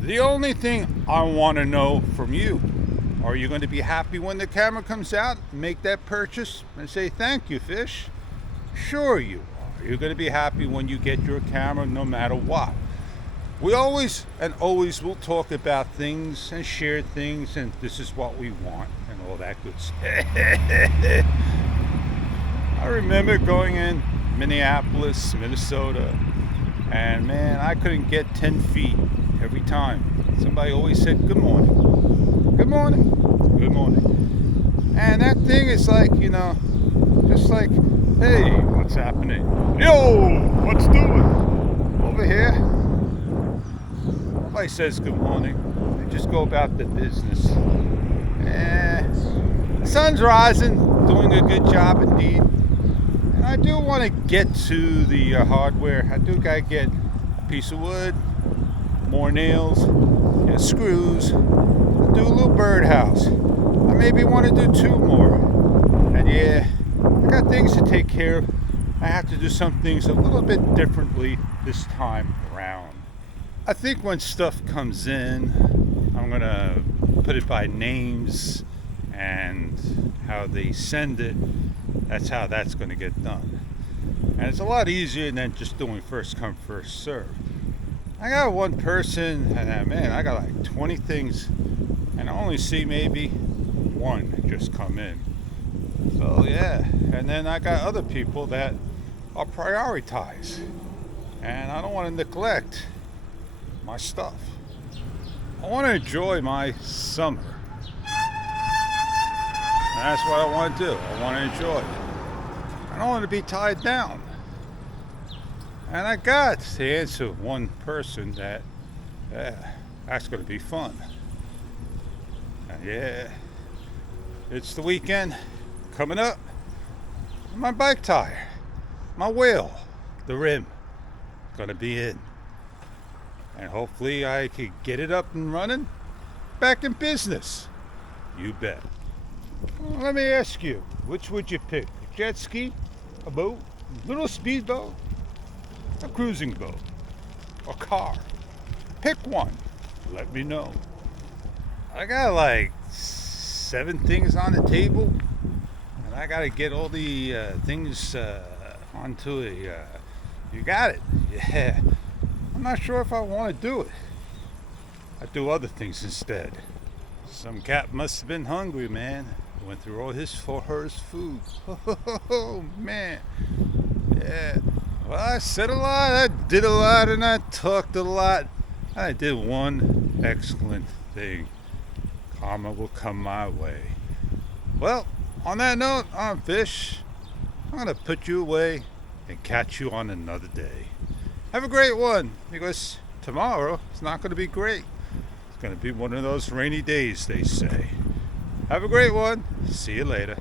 The only thing I want to know from you, are you going to be happy when the camera comes out, make that purchase, and say thank you, Fish? Sure you are. You're going to be happy when you get your camera no matter what. We always and always will talk about things and share things, and this is what we want and all that good stuff. I remember going in Minneapolis, Minnesota, and man, I couldn't get 10 feet every time. Somebody always said, good morning, good morning, good morning. And that thing is like, just like, hey, what's happening? Yo, what's doing? Over here. Nobody says good morning. They just go about their business. The sun's rising, doing a good job indeed. And I do want to get to the hardware. I do gotta get a piece of wood, more nails, get screws, do a little birdhouse. I maybe want to do 2 more. And yeah, I got things to take care of. I have to do some things a little bit differently this time around. I think when stuff comes in, I'm gonna put it by names and how they send it. That's how that's gonna get done. And it's a lot easier than just doing first come, first serve. I got one person, and man, I got like 20 things, and I only see maybe 1 just come in. So yeah, and then I got other people that I'll prioritize, and I don't want to neglect my stuff. I want to enjoy my summer. And that's what I want to do. I want to enjoy it. I don't want to be tied down. And I got to answer one person that, that's going to be fun. And yeah, it's the weekend coming up. My bike tire, my wheel, the rim, going to be in. And hopefully I could get it up and running, back in business. You bet. Well, let me ask you, which would you pick? A jet ski, a boat, a little speedboat, a cruising boat, a car? Pick one. Let me know. I got like 7 things on the table, and I got to get all the things onto a. You got it. Yeah. I'm not sure if I want to do it. I do other things instead. Some cat must have been hungry, man. Went through all his for hers food. Oh man. Yeah. Well, I said a lot, I did a lot, and I talked a lot. I did one excellent thing. Karma will come my way. Well, on that note, I'm Fish. I'm gonna put you away and catch you on another day. Have a great one, because tomorrow it's not going to be great. It's going to be one of those rainy days, they say. Have a great one. See you later.